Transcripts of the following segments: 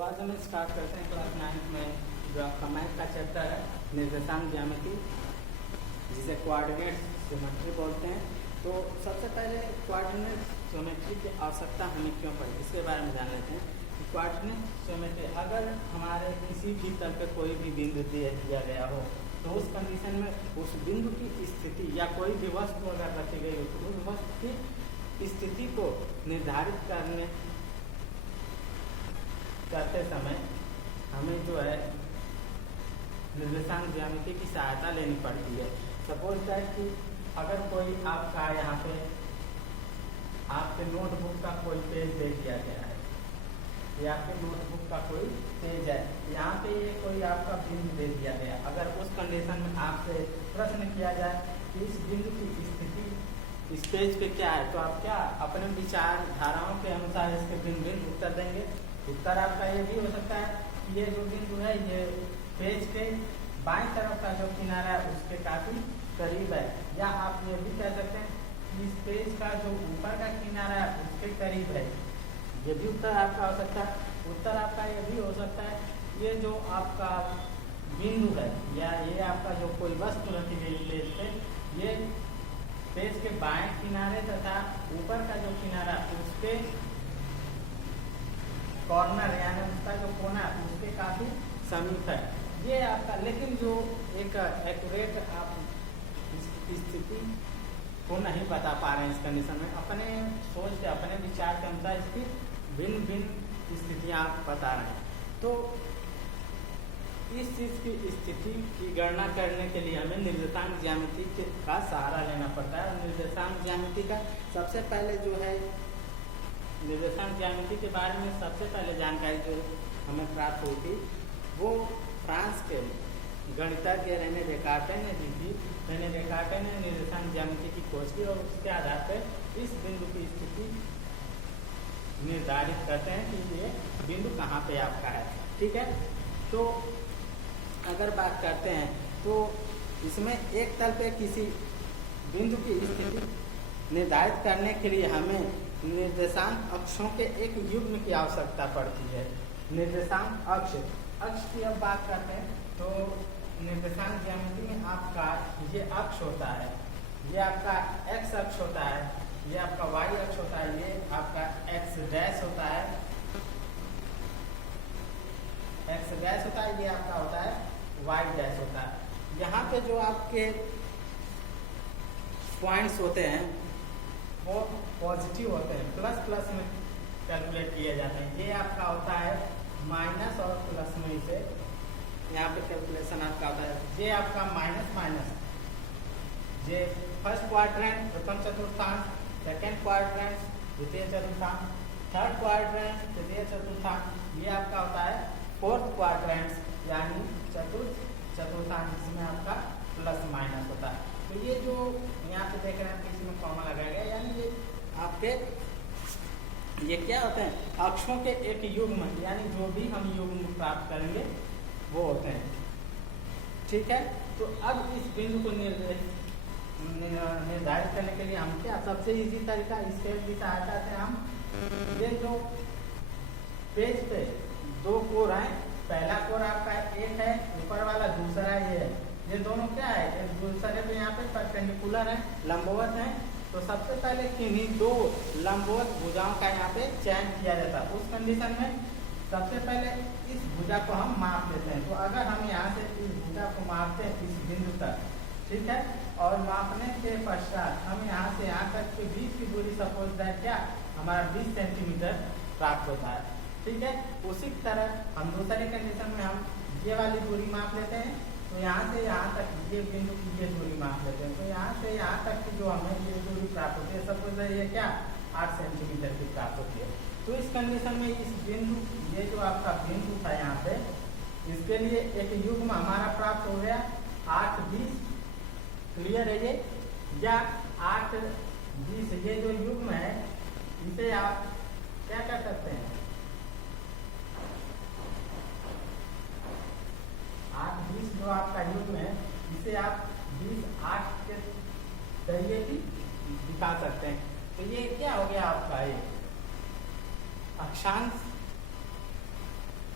तो आज हम स्टार्ट करते हैं क्लास 9 में जो आपका मैथ का चैप्टर है निर्देशांक ज्यामिति, जिसे कोऑर्डिनेट ज्योमेट्री बोलते हैं। तो सबसे पहले कोऑर्डिनेट ज्योमेट्री की आवश्यकता हमें क्यों पड़ी, इसके बारे में जान लेते हैं कि कोऑर्डिनेट ज्योमेट्री अगर हमारे किसी भी तल पे कोई भी बिंदु दिया गया हो तो उस कंडीशन में उस बिंदु की स्थिति या कोई भी वस्तु अगर रखी गई हो तो उस वस्तु की स्थिति को निर्धारित करते समय हमें जो है निर्देशांक ज्यामिति की सहायता लेनी पड़ती है। सपोज दैट कि अगर कोई आपका यहाँ पे आपके नोटबुक का कोई पेज दे दिया गया है या आपके नोटबुक का कोई पेज है, यहाँ पे ये कोई आपका बिंदु दे दिया गया, अगर उस कंडीशन में आपसे प्रश्न किया जाए कि इस बिंदु की स्थिति इस पेज पे क्या है, तो आप क्या अपने विचारधाराओं के अनुसार इसके भिन्न भिन्न उत्तर देंगे। उत्तर आपका ये भी हो सकता है कि ये जो बिंदु है ये पेज के बाईं तरफ का जो किनारा है उसके काफी करीब है, या आप ये भी कह सकते हैं कि इस पेज का जो ऊपर का किनारा है उसके करीब है। ये भी उत्तर आपका हो सकता है। उत्तर आपका ये भी हो सकता है ये जो आपका बिंदु है या ये आपका जो कोई वस्तु रखी गई पेज पे, ये पेज के बाएं किनारे तथा ऊपर का जो किनारा उसके कॉर्नर यानी उसका जो कोना उसके काफी समीप है, ये आपका। लेकिन जो एक एक्यूरेट आप स्थिति को नहीं बता पा रहे हैं इस कंडीशन में, अपने सोच के अपने विचार के अनुसार इसकी भिन्न भिन्न स्थितियाँ आप बता रहे हैं। तो इस चीज की स्थिति की गणना करने के लिए हमें निर्देशांक ज्यामिति का सहारा लेना पड़ता है। निर्देशांक ज्यामिति का सबसे पहले जो है निर्देशांक ज्यामिति के बारे में सबसे पहले जानकारी जो हमें प्राप्त हुई थी वो फ्रांस के गणितज्ञ रेने डेकार्टे ने दी थी। रेने डेकार्टे ने निर्देशांक ज्यामिति की खोज की और उसके आधार पर इस बिंदु की स्थिति निर्धारित करते हैं कि ये बिंदु कहाँ पे आपका है। ठीक है, तो अगर बात करते हैं तो इसमें एक तल पे किसी बिंदु की स्थिति निर्धारित करने के लिए हमें निर्देशांक अक्षों के एक युग्म की आवश्यकता पड़ती है। निर्देशांक अक्ष की अब बात करते हैं तो निर्देशांक ज्यामिति में आपका ये अक्ष होता है, ये आपका एक्स अक्ष होता है, ये आपका वाई अक्ष होता है, ये आपका एक्स डैश होता है, एक्स डैश होता है, ये आपका होता है वाई डैश होता है। यहाँ पे जो आपके पॉइंट्स होते हैं वो पॉजिटिव होते हैं, प्लस प्लस में कैलकुलेट किए जाते हैं। ये आपका होता है माइनस और प्लस में से यहाँ पे कैलकुलेशन आपका होता है। ये आपका माइनस माइनस, ये फर्स्ट क्वाड्रेंट प्रथम चतुर्थांश, सेकेंड क्वाड्रेंट द्वितीय चतुर्थांश, थर्ड क्वाड्रेंट तृतीय चतुर्थांश, ये आपका होता है फोर्थ क्वाड्रेंट यानी चतुर्थ चतुर्थांश, जिसमें आपका प्लस माइनस होता है। तो ये जो यहाँ पे देख रहे हैं इसमें कॉमा लगाया गया, यानी ये आपके ये क्या होते हैं अक्षों के एक युग्म, यानी जो भी हम युग्म प्राप्त करेंगे वो होते हैं। ठीक है, तो अब इस बिंदु को निर्धारित करने के लिए हम क्या सबसे इजी तरीका स्केल की सहायता से हम ये जो पेज पे दो कोर है, पहला कोर आपका एक है, ऊपर वाला दूसरा ये है, ये दोनों क्या है एक दूसरे पे यहाँ पे परपेंडिकुलर है, लंबवत है। तो सबसे पहले किन्हीं दो लंबवत भुजाओं का यहाँ पे चयन किया जाता है। उस कंडीशन में सबसे पहले इस भुजा को हम माप लेते हैं। तो अगर हम यहाँ से इस भुजा को मापते हैं इस बिंदु तक, ठीक है, और मापने के पश्चात हम यहाँ से यहाँ तक के बीच की दूरी सपोज दैट क्या हमारा 20 सेंटीमीटर प्राप्त होता है। ठीक है, उसी तरह हम दूसरी कंडीशन में हम ये वाली दूरी माप लेते हैं। तो यहाँ से यहाँ तक ये बिंदु की ये दूरी माप लेते हैं। तो यहाँ से यहाँ तक की जो हमें ये दूरी प्राप्त होती है सपोज ये क्या 8 सेंटीमीटर की प्राप्त होती है। तो इस कंडीशन में इस बिंदु ये जो आपका बिंदु था यहाँ पे, इसके लिए एक युग्म हमारा प्राप्त हो गया 8 20। क्लियर है ये, या 8 20 ये जो युग्म है इसे आप क्या कर सकते हैं 8 20 जो आपका युग्म है इसे आप 20 8 के जरिए भी दिखा सकते हैं। तो ये क्या हो गया आपका ये अक्षांश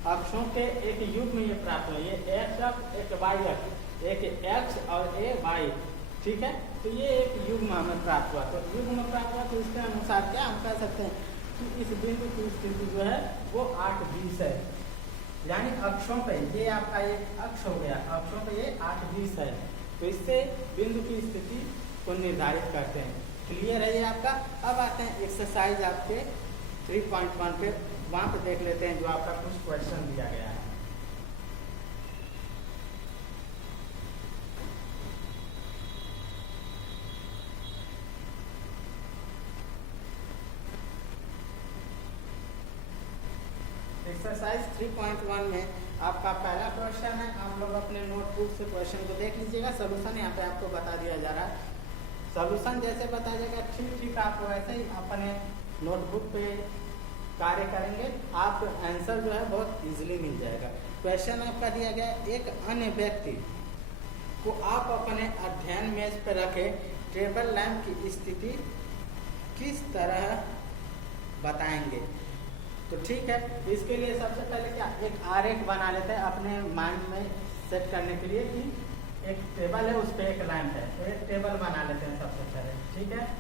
अक्षों के एक युग्म ये प्राप्त हुआ, ये एक्स अक्ष एक वाई अक्ष, एक एक्स और ए वाई, ठीक है। तो ये एक युग्म हमें प्राप्त हुआ, तो युग्म प्राप्त हुआ तो इसके अनुसार क्या हम कह सकते हैं कि इस बिंदु की स्थिति जो है वो 8:20 है, यानी अक्षों पे ये आपका एक अक्ष हो गया, अक्षों पे ये 8:20 है। तो इससे बिंदु की स्थिति को निर्धारित करते हैं। क्लियर है ये आपका। अब आते हैं एक्सरसाइज आपके 3.1 पे, वहां पे देख लेते हैं जो आपका कुछ क्वेश्चन दिया गया है। एक्सरसाइज 3.1 में आपका पहला क्वेश्चन है, आप लोग अपने नोटबुक से क्वेश्चन को देख लीजिएगा। सोल्यूशन यहाँ पे आपको बता दिया जा रहा है। सोल्यूशन जैसे बताया जाएगा ठीक ठीक आपको वैसे ही अपने नोटबुक पे कार्य करेंगे, आपको आंसर जो है बहुत इजीली मिल जाएगा। क्वेश्चन आपका दिया गया, एक अन्य व्यक्ति को आप अपने अध्ययन मेज पर रखे टेबल लैंप की स्थिति किस तरह बताएंगे। तो ठीक है, इसके लिए सबसे पहले क्या एक आरेख बना लेते हैं अपने माइंड में सेट करने के लिए कि एक टेबल है उस पर एक लैंप है, तो एक टेबल बना लेते हैं सबसे पहले, ठीक है।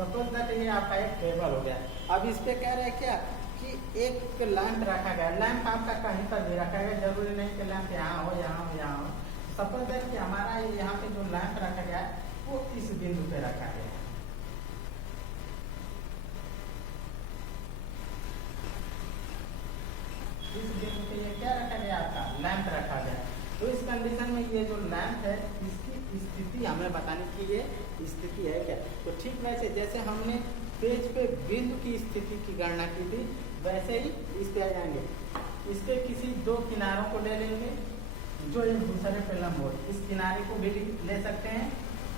सपोज दैट ये आपका एक टेबल हो गया। अब इस पे कह रहे हैं क्या कि एक लैंप रखा गया, लैंप आपका कहीं पर भी रखा गया, जरूरी नहीं कि लैंप यहाँ हो यहाँ हो यहाँ हो। सपोज दैट कि हमारा यहाँ पे जो लैंप रखा गया है वो इस बिंदु पे रखा गया है। इस बिंदु पे ये क्या रखा गया, आपका लैंप रखा गया। तो इस कंडीशन में ये जो लैंप है इसकी स्थिति हमें बताने की ये स्थिति है क्या। तो ठीक वैसे जैसे हमने पेज पे बिंदु की स्थिति की गणना की थी वैसे ही इस पे आ जाएंगे। इसके किसी दो किनारों को ले लेंगे जो एक दूसरे पे लंब हो, इस किनारे को भी ले सकते हैं,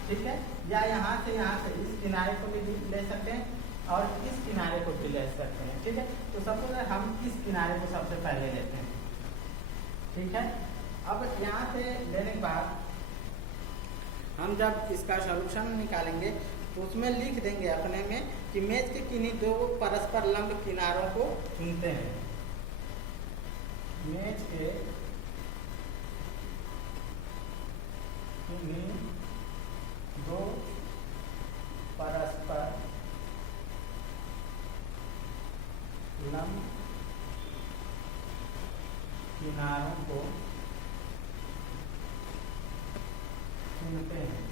ठीक है, या यहाँ से इस किनारे को भी ले सकते हैं और इस किनारे को भी ले सकते हैं, ठीक है। तो सपोज हम इस किनारे को सबसे पहले लेते हैं, ठीक है। अब यहाँ से लेने के बाद हम जब इसका सॉल्यूशन निकालेंगे तो उसमें लिख देंगे अपने में कि मेज के किन्हीं दो परस्पर लंब किनारों को चुनते हैं। मेज के किन्हीं दो परस्पर लंब किनारों को चुनते हैं,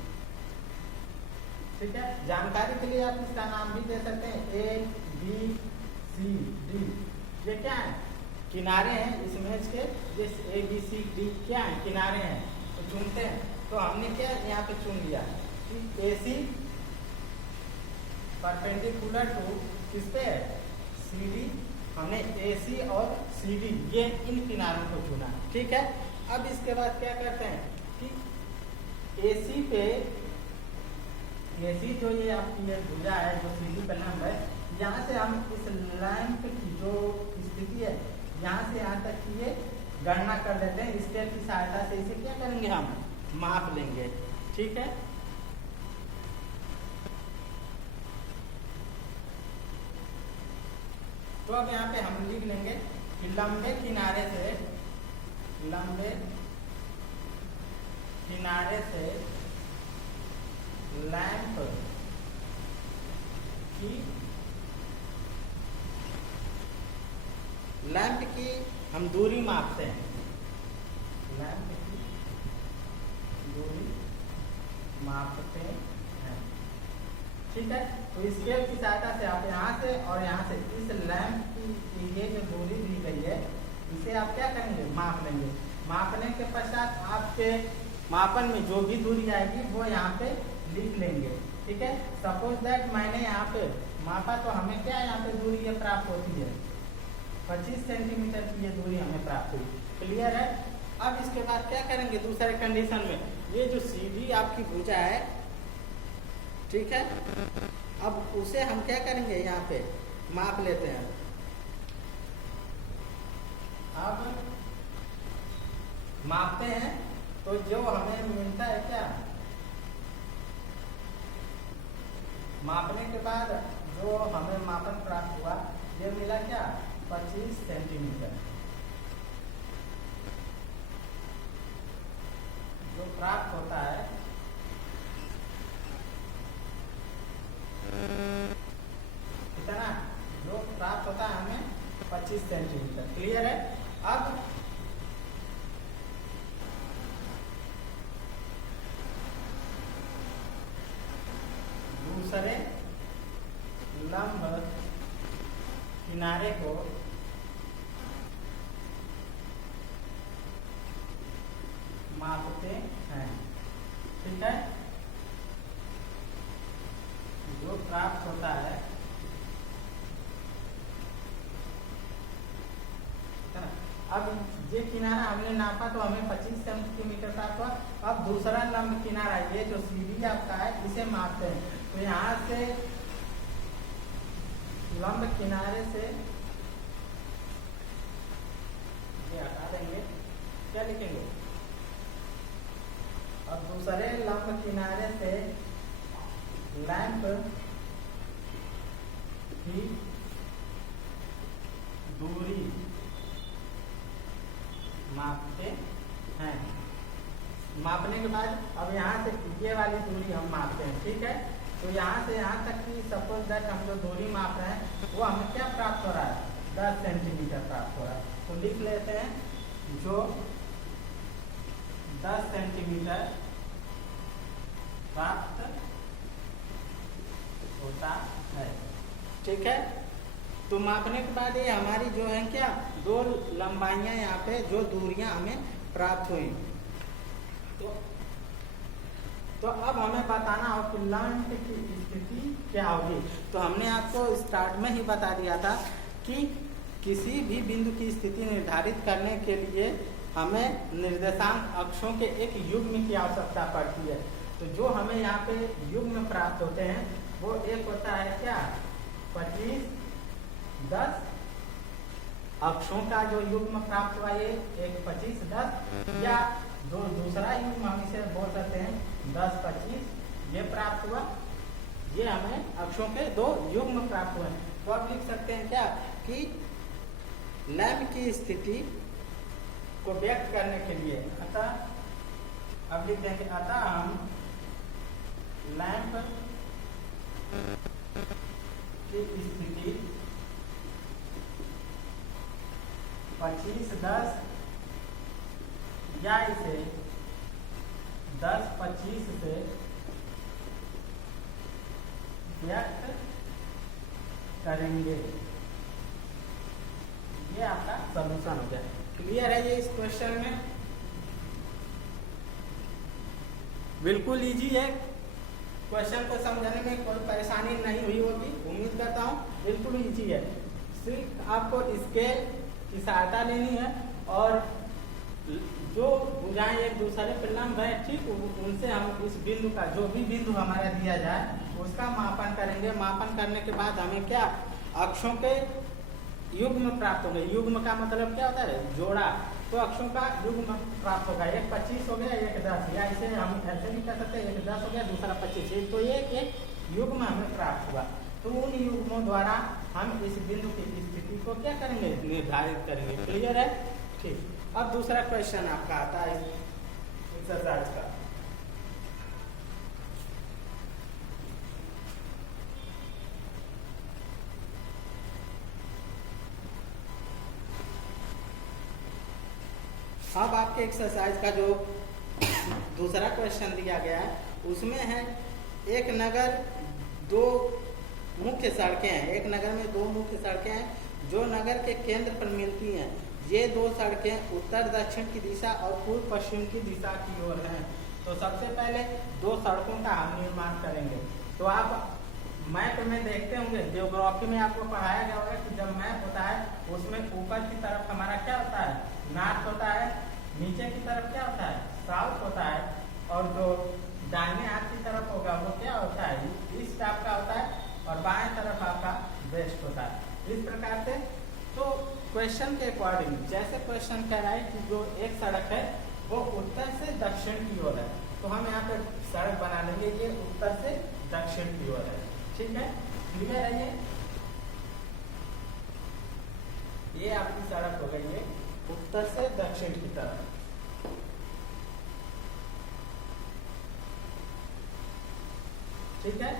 ठीक है। जानकारी के लिए आप इसका नाम भी दे सकते हैं ए बी सी डी। ये क्या है, किनारे हैं इस मेज के, जैसे ए बी सी डी क्या है, किनारे हैं, तो चुनते हैं। तो हमने क्या यहाँ पे चुन लिया कि ए सी परपेंडिकुलर टू किस पे है, सी डी। हमने ए सी और सी डी ये इन किनारों को चुना, ठीक है। अब इसके बाद क्या करते हैं कि एसी पे एसी जो ये आपकी ये भुजा है जो सीधी पे लंब है, यहाँ से हम इस लैंप की जो स्थिति है यहाँ से यहाँ तक की ये गणना कर लेते हैं। स्केल की सहायता से इसे क्या करेंगे, हम माप लेंगे, ठीक है। तो अब यहाँ पे हम लिख लेंगे कि लंबे किनारे से लैंप की हम दूरी मापते हैं, लैंप की दूरी मापते हैं, ठीक है। तो स्केल की सहायता से आप यहाँ से और यहाँ से इस लैंप की ये जो दूरी दी गई है इसे आप क्या करेंगे, माप लेंगे। मापने के पश्चात आपके मापन में जो भी दूरी आएगी वो यहाँ पे लिख लेंगे, ठीक है। सपोज दैट मैंने यहाँ पे मापा तो हमें क्या यहाँ पे दूरी ये प्राप्त होती है 25 सेंटीमीटर की ये दूरी हमें प्राप्त हुई, क्लियर है। अब इसके बाद क्या करेंगे, दूसरे कंडीशन में ये जो सीधी आपकी भुजा है ठीक है। अब उसे हम क्या करेंगे, यहाँ पे माप लेते हैं। अब मापते हैं तो जो हमें मिलता है क्या, मापने के बाद जो हमें मापन प्राप्त हुआ ये मिला क्या, 25 सेंटीमीटर। जो प्राप्त होता है कितना, जो प्राप्त होता है हमें 25 सेंटीमीटर। क्लियर है। अब दूसरे लंब किनारे को मापते हैं। ठीक है। जो प्राप्त होता है ना, अब ये किनारा हमने नापा तो हमें 25 सेंटीमीटर प्राप्त हुआ। अब दूसरा लंब किनारा ये जो सीधी आपका है इसे मापते हैं। तो यहाँ से लंब किनारे से ये हटा देंगे, क्या लिखेंगे, अब दूसरे लंब किनारे से लैंप की दूरी मापते हैं। मापने के बाद अब यहाँ से ये वाली दूरी हम मापते हैं। ठीक है। तो यहाँ से यहाँ तक की सपोज दैट हम जो दूरी माप रहे हैं वो हमें क्या प्राप्त हो रहा है, 10 सेंटीमीटर प्राप्त हो रहा है। तो लिख लेते हैं जो 10 सेंटीमीटर प्राप्त होता है। ठीक है। तो मापने के बाद ये हमारी जो है क्या, दो लंबाइयां यहाँ पे जो दूरियां हमें प्राप्त हुई। तो अब हमें बताना हो कि लंब की स्थिति क्या होगी। तो हमने आपको स्टार्ट में ही बता दिया था कि किसी भी बिंदु की स्थिति निर्धारित करने के लिए हमें निर्देशांक अक्षों के एक युग्म की आवश्यकता पड़ती है। तो जो हमें यहाँ पे युग्म प्राप्त होते हैं वो एक होता है क्या, 25, 10 अक्षों का जो युग्म प्राप्त हुआ ये एक 25, 10 या दूसरा युग्म हम इसे बोल सकते हैं 10, 25 ये प्राप्त हुआ। ये हमें अक्षों के दो युग्म प्राप्त हुए। तो अब लिख सकते हैं क्या कि लैंप की स्थिति को व्यक्त करने के लिए अतः अब लिख देंगे अतः हम लैंप की स्थिति 25, 10 या इसे 10, 25 से व्यक्त करेंगे। ये आपका सॉल्यूशन हो गया। क्लियर है ये इस क्वेश्चन में? बिल्कुल इजी है। क्वेश्चन को समझने में कोई परेशानी नहीं हुई होगी, उम्मीद करता हूँ। बिल्कुल इजी है। सिर्फ आपको स्केल की सहायता लेनी है और जो भुजाएं एक दूसरे पे लंब है, ठीक, उनसे हम इस बिंदु का जो भी बिंदु हमारा दिया जाए उसका मापन करेंगे। मापन करने के बाद हमें क्या, अक्षों के युग्म प्राप्त होंगे। युग्म का मतलब क्या होता है, जोड़ा। तो अक्षों का युग्म प्राप्त होगा। एक 25 हो गया, एक 10, या इसे हम ऐसे भी कर सकते हैं, एक 10 हो गया, दूसरा 25। तो एक युग्म हमें प्राप्त हुआ। तो उन युग्मों द्वारा हम इस बिंदु की स्थिति को क्या करेंगे, निर्धारित करेंगे। क्लियर है? ठीक। अब दूसरा क्वेश्चन आपका आता है एक्सरसाइज का। अब आपके एक्सरसाइज का जो दूसरा क्वेश्चन दिया गया है उसमें है एक नगर दो मुख्य सड़कें हैं। एक नगर में दो मुख्य सड़कें हैं जो नगर के केंद्र पर मिलती हैं। ये दो सड़कें उत्तर दक्षिण की दिशा और पूर्व पश्चिम की दिशा की ओर हैं। तो सबसे पहले दो सड़कों का हम निर्माण करेंगे। तो आप मैप में देखते होंगे, ज्योग्राफी में आपको पढ़ाया गया होगा कि जब मैप होता है उसमें ऊपर की तरफ हमारा क्या होता है, नॉर्थ होता है, नीचे की तरफ क्या होता है, साउथ होता है, और जो दाहिने हाथ की तरफ होगा वो क्या होता है, वेस्ट होता है। इस प्रकार से तो क्वेश्चन के अकॉर्डिंग, जैसे क्वेश्चन कह रहा है कि जो एक सड़क है वो उत्तर से दक्षिण की ओर है, तो हम यहाँ पे सड़क बना लेंगे, ये उत्तर से दक्षिण की ओर है। ठीक है, क्लियर है ये आपकी सड़क हो गई है उत्तर से दक्षिण की तरफ। ठीक है,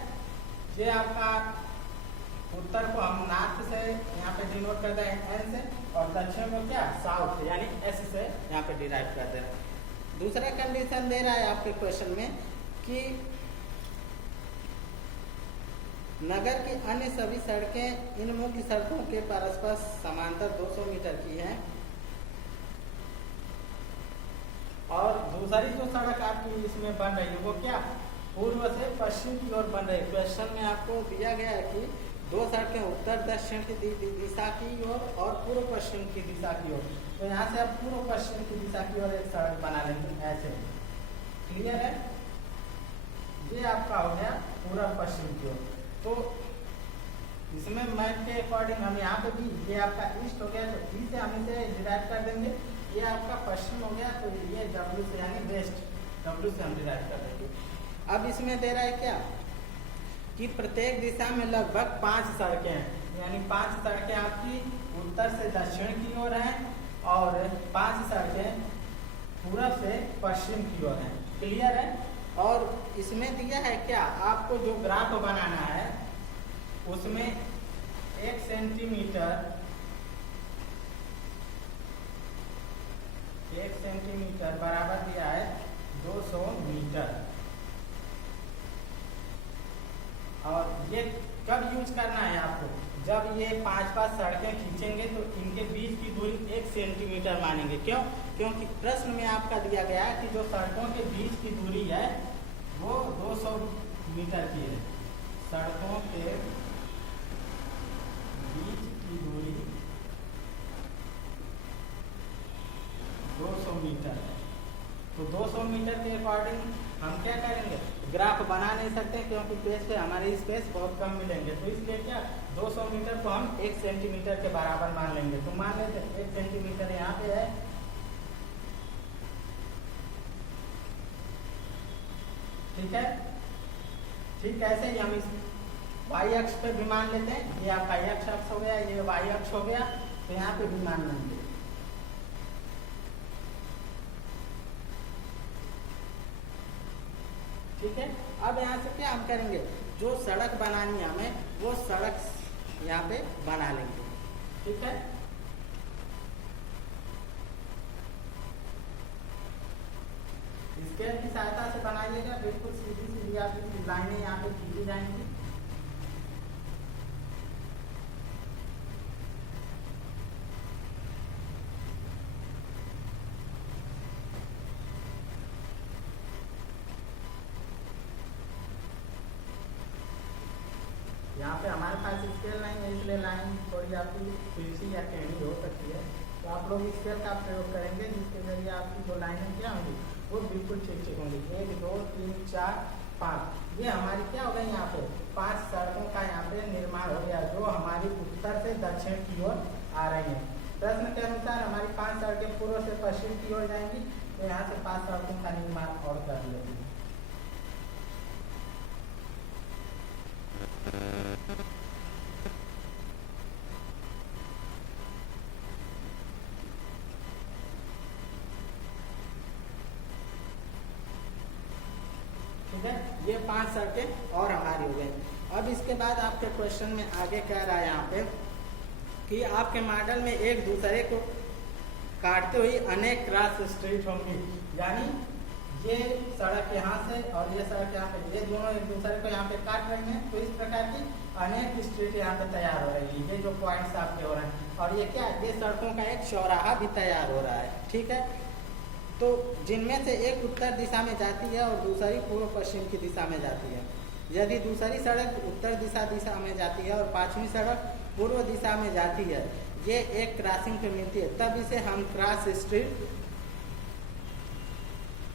ये आपका उत्तर को हम नॉर्थ से यहाँ पे डिनोट करते हैं एन से, और दक्षिण को क्या साउथ यानी एस से यहाँ पे डिराइव करते हैं। दूसरा कंडीशन दे रहा है आपके क्वेश्चन में कि नगर की अन्य सभी सड़कें इन मुख्य सड़कों के परस्पर समांतर 200 मीटर की हैं, और दूसरी जो सड़क आपकी इसमें बन रही है वो क्या पूर्व से पश्चिम की ओर बन रही है। क्वेश्चन में आपको दिया गया है कि दो सड़कें उत्तर दक्षिण की दिशा की ओर और पूर्व पश्चिम की दिशा की ओर, तो यहाँ से आप पूर्व पश्चिम की दिशा की ओर एक सड़क बना लेंगे ऐसे। क्लियर है, ये आपका हो गया पूर्व पश्चिम की ओर। तो इसमें मैप के अकॉर्डिंग हम यहाँ पे भी, ये आपका ईस्ट हो गया तो ई से हम इसे डिराइव कर देंगे, ये आपका पश्चिम हो गया तो ये डब्ल्यू से यानी वेस्ट, डब्ल्यू से हम डिराइव कर देंगे। अब इसमें दे रहा है क्या कि प्रत्येक दिशा में लगभग 5 सड़कें हैं, यानी 5 सड़कें आपकी उत्तर से दक्षिण की ओर हैं और 5 सड़कें पूरब से पश्चिम की ओर हैं। क्लियर है, और इसमें दिया है क्या आपको जो ग्राफ बनाना है उसमें 1 सेंटीमीटर बराबर दिया है 200 मीटर। और ये कब यूज करना है आपको, जब ये 5 सड़कें खींचेंगे तो इनके बीच की दूरी 1 सेंटीमीटर मानेंगे। क्यों? क्योंकि प्रश्न में आपका दिया गया है कि जो सड़कों के बीच की दूरी है वो 200 मीटर की है। सड़कों के बीच की दूरी 200 मीटर है, तो 200 मीटर के अकॉर्डिंग हम क्या करेंगे, ग्राफ बना नहीं सकते क्योंकि पेज पे हमारे स्पेस बहुत कम मिलेंगे, तो इसलिए क्या 200 मीटर को हम 1 सेंटीमीटर के बराबर मान लेंगे। तो मान लेते 1 सेंटीमीटर यहाँ पे है, ठीक है। ठीक ऐसे ही हम इस y अक्ष पे भी मान लेते हैं, ये आपका x अक्ष हो गया, ये y अक्ष हो गया, तो यहाँ पे भी मान लेंगे। ठीक है, अब यहाँ से क्या हम करेंगे, जो सड़क बनानी है हमें वो सड़क यहाँ पे बना लेंगे। ठीक है, स्केल की सहायता से बनाइएगा, बिल्कुल सीधी सीधी आपकी लाइनें यहाँ पे खींची जाएंगी। यहाँ पे हमारे पास स्केल नहीं है इसलिए लाइन थोड़ी आपकी तिरछी या टेढ़ी हो सकती है, तो आप लोग स्केल का प्रयोग करेंगे जिसके जरिए आपकी जो लाइनें क्या होंगी वो बिल्कुल ठीक ठीक होंगी। 1 2 3 4 5 ये हमारी क्या हो गई, यहाँ पे 5 सड़कों का यहाँ पे निर्माण हो गया जो हमारी उत्तर से दक्षिण की ओर आ रही है। प्रश्न के अनुसार हमारी 5 सड़कें पूर्व से पश्चिम की ओर जाएंगी, तो यहाँ से 5 सड़कों का निर्माण और कर लेंगे। ठीक है, ये 5 सड़कें और हमारी हो गई। अब इसके बाद आपके क्वेश्चन में आगे कह रहा है यहाँ पे कि आपके मॉडल में एक दूसरे को काटते हुए अनेक क्रॉस स्ट्रीट होंगी, यानी ये सड़क यहाँ से और ये सड़क यहाँ पे, ये दोनों एक दूसरे को यहाँ पे काट रही हैं, तो इस प्रकार की अनेक स्ट्रीट यहाँ पे तैयार हो रही है। ये जो पॉइंट्स आपके हो रहे हैं, और ये क्या, ये सड़कों का एक चौराहा भी तैयार हो रहा है। ठीक है, तो जिनमें से एक उत्तर दिशा में जाती है और दूसरी पूर्व पश्चिम की दिशा में जाती है। यदि दूसरी सड़क उत्तर दिशा में जाती है और 5वीं सड़क पूर्व दिशा में जाती है, ये एक क्रॉसिंग पे मिलती है, तब इसे हम क्रॉस स्ट्रीट।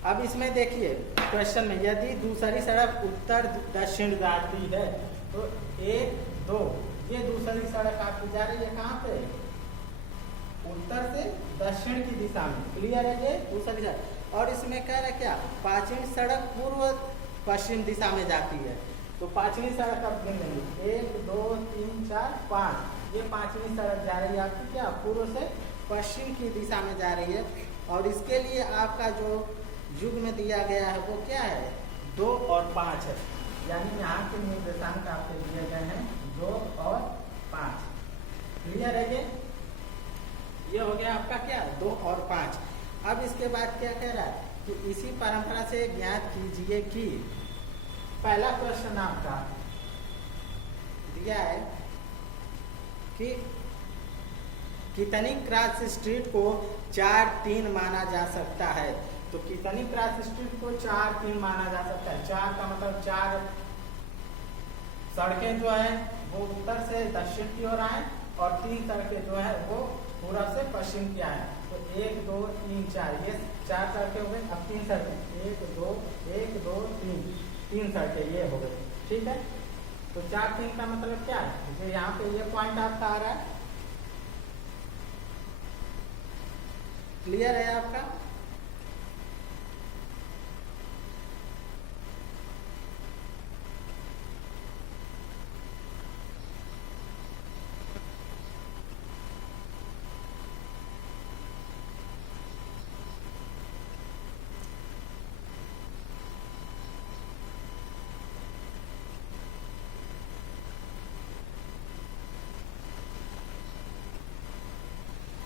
अब इसमें देखिए क्वेश्चन में, यदि दूसरी सड़क उत्तर दक्षिण जाती है तो 1 2 ये दूसरी सड़क आपकी जा रही है कहाँ पे, उत्तर से दक्षिण की दिशा में। क्लियर है ये दूसरी सड़क। और इसमें कह रहा है क्या, पांचवी सड़क पूर्व पश्चिम दिशा में जाती है। तो पांचवी सड़क आप गिन लेंगे, 1 2 3 4 5, ये पांचवी सड़क जा रही है आपकी क्या, पूर्व से पश्चिम की दिशा में जा रही है। और इसके लिए आपका जो युग में दिया गया है वो क्या है, 2 और 5 है। यानी यहाँ के निर्देशांक आपके दिए गए हैं 2 और 5। क्लियर है ये हो गया आपका क्या, 2 और 5। अब इसके बाद क्या कह रहा है कि इसी परंपरा से ज्ञात कीजिए कि, पहला क्वेश्चन आपका दिया है कि कितनी क्रॉस स्ट्रीट को 4 3 माना जा सकता है। तो कितनी क्रॉस स्ट्रीट को 4 3 माना जा सकता है। 4 का मतलब 4 सड़कें जो है वो उत्तर से दक्षिण की ओर आए और 3 सड़कें जो है वो पूर्व से पश्चिम की आए। तो 1 2 3 4, ये 4 सड़कें हो गई। अब 3 सड़कें, 1 2 3 सड़कें ये हो गई। ठीक है, तो 4 3 का मतलब क्या है, जो यहाँ पे ये पॉइंट आपका आ रहा है। क्लियर है आपका।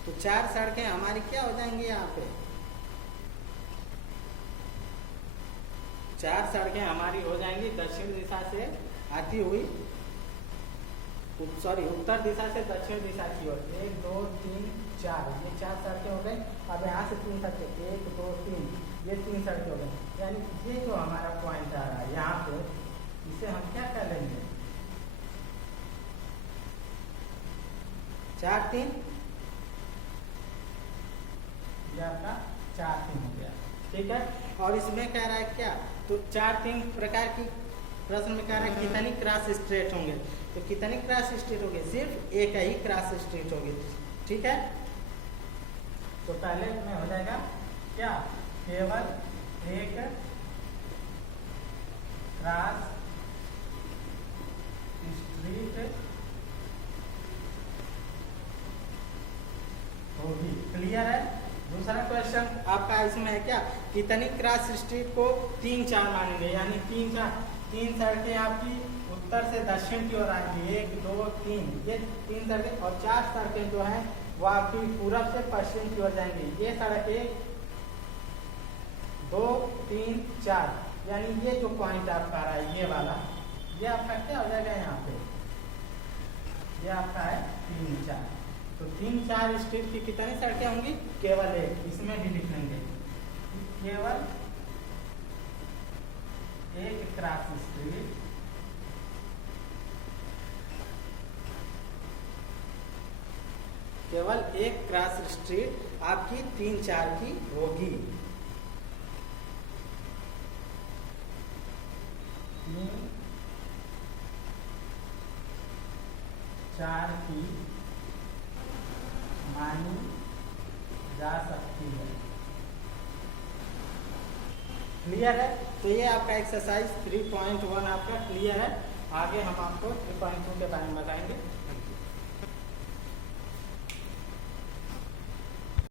तो 4 सड़कें हमारी क्या हो जाएंगी यहाँ पे, 4 सड़कें हमारी हो जाएंगी दक्षिण दिशा से आती हुई, सॉरी उत्तर दिशा से दक्षिण दिशा की ओर। 1 2 3 4, ये 4 सड़कें हो गई। अब यहाँ से 3 सड़कें, 1 2 3, ये 3 सड़कें हो गई। यानी ये जो हमारा पॉइंट आ रहा है यहाँ पे, इसे हम क्या कर लेंगे, 4 3, ये आपका 4 3 हो गया। ठीक है, और इसमें कह रहा है क्या, तो 4 3 प्रकार की प्रश्न में कह रहा है कितनी क्रॉस स्ट्रीट होंगे। तो कितनी क्रॉस स्ट्रीट होगी, सिर्फ एक ही क्रॉस स्ट्रीट होगी। ठीक है, तो पहले में हो जाएगा क्या, केवल एक क्रॉस स्ट्रीट होगी। क्लियर है। दूसरा क्वेश्चन आपका इसमें है क्या, कितनी क्रॉस स्ट्रीट को 3 4 मानेंगे। यानी 3 सड़कें आपकी उत्तर से दक्षिण की ओर आएंगी, 1 2 3, ये 3 सड़कें, और 4 सड़कें जो है वो आपकी पूरब से पश्चिम की ओर जाएंगी। ये सड़क 1 2 3 4, यानी ये जो पॉइंट आपका आ रहा है ये वाला, ये आपका क्या हो जाएगा यहाँ पे, ये आपका है 3 4। तो 3 4 स्ट्रीट की कितनी सड़कें होंगी, केवल एक। इसमें भी लिख लेंगे केवल एक क्रॉस स्ट्रीट केवल एक क्रॉस स्ट्रीट आपकी 3 4 की होगी। 3 4 की मानी जा सकती है। क्लियर है। तो ये आपका एक्सरसाइज 3.1 आपका क्लियर है। आगे हम आपको 3.2 के बारे में बताएंगे।